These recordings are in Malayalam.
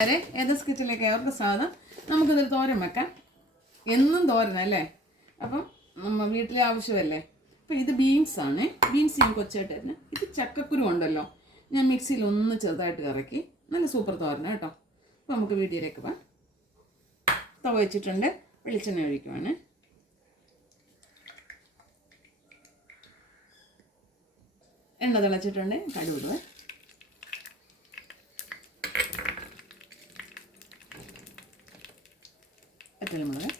ഏതസ് കിച്ചണിലേക്ക് അവർക്ക് സാധനം നമുക്കിതിൽ തോരൻ വെക്കാം. എന്നും തോരനല്ലേ, അപ്പം നമ്മൾ വീട്ടിലെ ആവശ്യമല്ലേ. അപ്പം ഇത് ബീൻസാണ്. ബീൻസ് ഞാൻ കൊച്ചായിട്ട് തന്നെ. ഇത് ചക്കക്കുരു ഉണ്ടല്ലോ, ഞാൻ മിക്സിയിൽ ഒന്ന് ചെറുതായിട്ട് കറക്കി നല്ല സൂപ്പർ തോരന കേട്ടോ. അപ്പോൾ നമുക്ക് വീഡിയോയിലേക്ക് പോകാം. തവ വെച്ചിട്ടുണ്ട്, വെളിച്ചെണ്ണ ഒഴിക്കുവാണ്. എണ്ണ തിളച്ചിട്ടുണ്ട്, കടുക്. പച്ചമുളക്,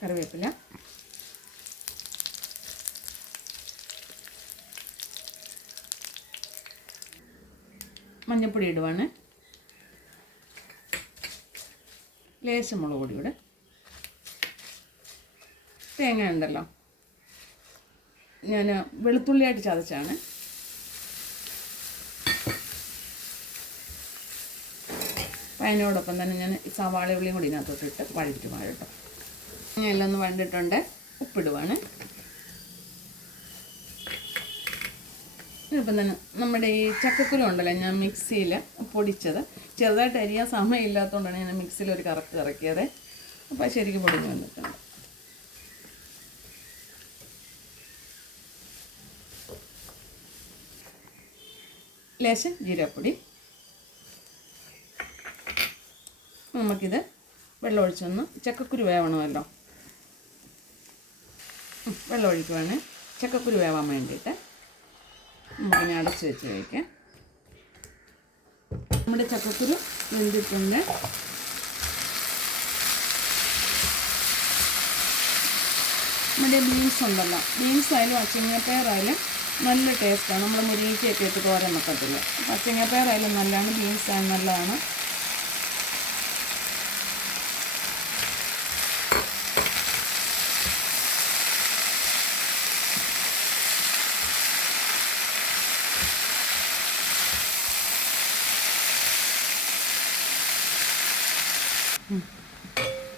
കറിവേപ്പില, മഞ്ഞൾപ്പൊടി ഇടുവാണ്, ലേശം മുളക് പൊടി കൂടെ, തേങ്ങ ഉണ്ടല്ലോ ഞാൻ വെളുത്തുള്ളിയായിട്ട് ചതച്ചാണ്. അതിനോടൊപ്പം തന്നെ ഞാൻ സവാള ഉള്ളിയും കൂടി ഇതിനകത്തോട്ടിട്ട് വഴറ്റി കേട്ടോ. എല്ലാം ഒന്ന് വഴണ്ടിട്ടുണ്ട്, ഉപ്പിടുവാണ്. ഇപ്പം തന്നെ നമ്മുടെ ഈ ചക്കക്കുരു ഉണ്ടല്ലോ, ഞാൻ മിക്സിയിൽ പൊടിച്ചത്, ചെറുതായിട്ട് അരിയാൻ സമയമില്ലാത്തതുകൊണ്ടാണ് ഞാൻ മിക്സിയിൽ ഒരു കറക്കിയത്. അപ്പോൾ ശരിക്കും പൊടിഞ്ഞ് വന്നിട്ടുണ്ട്. ലേശം ജീരകപ്പൊടി. നമുക്കിത് വെള്ളം ഒഴിച്ചൊന്ന്, ചക്കക്കുരു വേവണമല്ലോ, വെള്ളം ഒഴിക്കുവാണ് ചക്കക്കുരു വേവാൻ വേണ്ടിയിട്ട്. നമുക്കിനെ അടച്ച് വെച്ച് കഴിക്കാം. നമ്മുടെ ചക്കക്കുരു വെന്തിട്ടുണ്ട്. നമ്മുടെ ബീൻസ് ഉണ്ടല്ലോ, ബീൻസ് ആയാലും അച്ചിങ്ങപ്പയറായാലും നല്ല ടേസ്റ്റാണ്. നമ്മൾ മുരിങ്ങയ്ക്കൊക്കെ ഇട്ട് തോരൻ വെക്കത്തില്ല. അപ്പോൾ അച്ചിങ്ങപ്പയറായാലും നല്ലതാണ്, ബീൻസ് ആയാലും നല്ലതാണ്.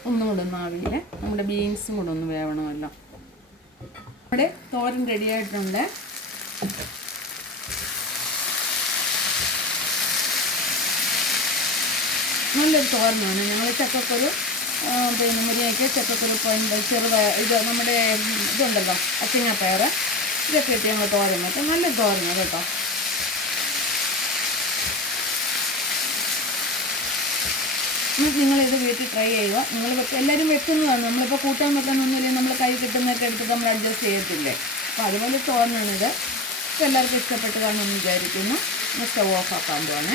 ഒന്നും കൂടെ ഒന്ന് ആവില്ല, നമ്മുടെ ബീൻസും കൂടെ ഒന്ന് വേവണമല്ലോ. നമ്മുടെ തോരൻ റെഡിയായിട്ടുണ്ട്. നല്ലൊരു തോരനാണ്. ഞങ്ങൾ ചക്കക്കുരു പിന്നെ മുരിങ്ങയ്ക്ക് ചക്കക്കുരു ഇത് നമ്മുടെ ഇതുണ്ടല്ലോ അച്ചിങ്ങപ്പയർ, ഇതൊക്കെ ഇട്ട് ഞങ്ങൾ തോരൻ വെക്കാം. നല്ലൊരു തോരനാണ് കേട്ടോ. നിങ്ങളിത് വീട്ടിൽ ട്രൈ ചെയ്യുക. നിങ്ങൾ എല്ലാവരും വെക്കുന്നതാണ്. നമ്മളിപ്പോൾ കൂട്ടാൻ വെക്കാനൊന്നുമില്ല, നമ്മൾ കൈ കിട്ടുന്നതൊക്കെ എടുത്തിട്ട് നമ്മൾ അഡ്ജസ്റ്റ് ചെയ്യത്തില്ലേ. അപ്പോൾ അതുപോലെ തോരനാണിത്. എല്ലാവർക്കും ഇഷ്ടപ്പെട്ട് കാണുമെന്ന് വിചാരിക്കുന്നു. സ്റ്റവ് ഓഫ് ആക്കാൻ പോവാണ്.